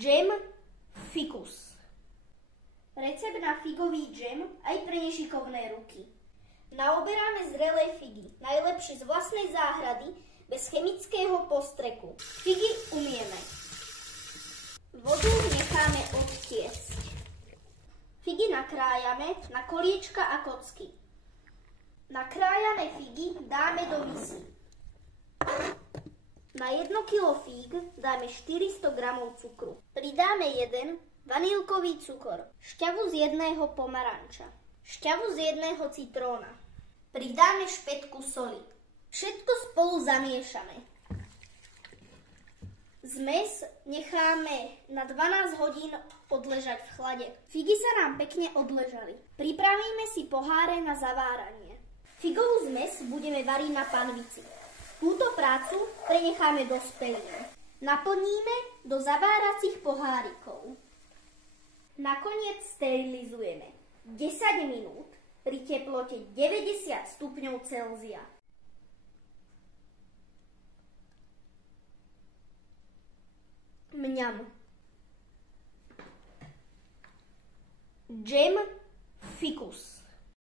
Džem fikus. Recept na figový džem aj pre nešikovné ruky. Naoberáme zrelé figy, najlepšie z vlastnej záhrady, bez chemického postreku. Figy umieme. Vodu necháme odtiesť. Figy nakrájame na koliečka a kocky. Nakrájané figy dáme do misy. Na 1 kg fíg dáme 400 g cukru. Pridáme 1 vanilkový cukor, šťavu z 1 pomaranča, šťavu z 1 citróna. Pridáme špätku soli. Všetko spolu zamiešame. Zmes necháme na 12 hodín odležať v chlade. Figy sa nám pekne odležali. Pripravíme si poháre na zaváranie. Figovú zmes budeme variť na panvici. Túto prácu prenecháme dospelým. Naplníme do zaváracích pohárikov. Nakoniec sterilizujeme 10 minút pri teplote 90 stupňov Celzia. Mňam. Džem fikus.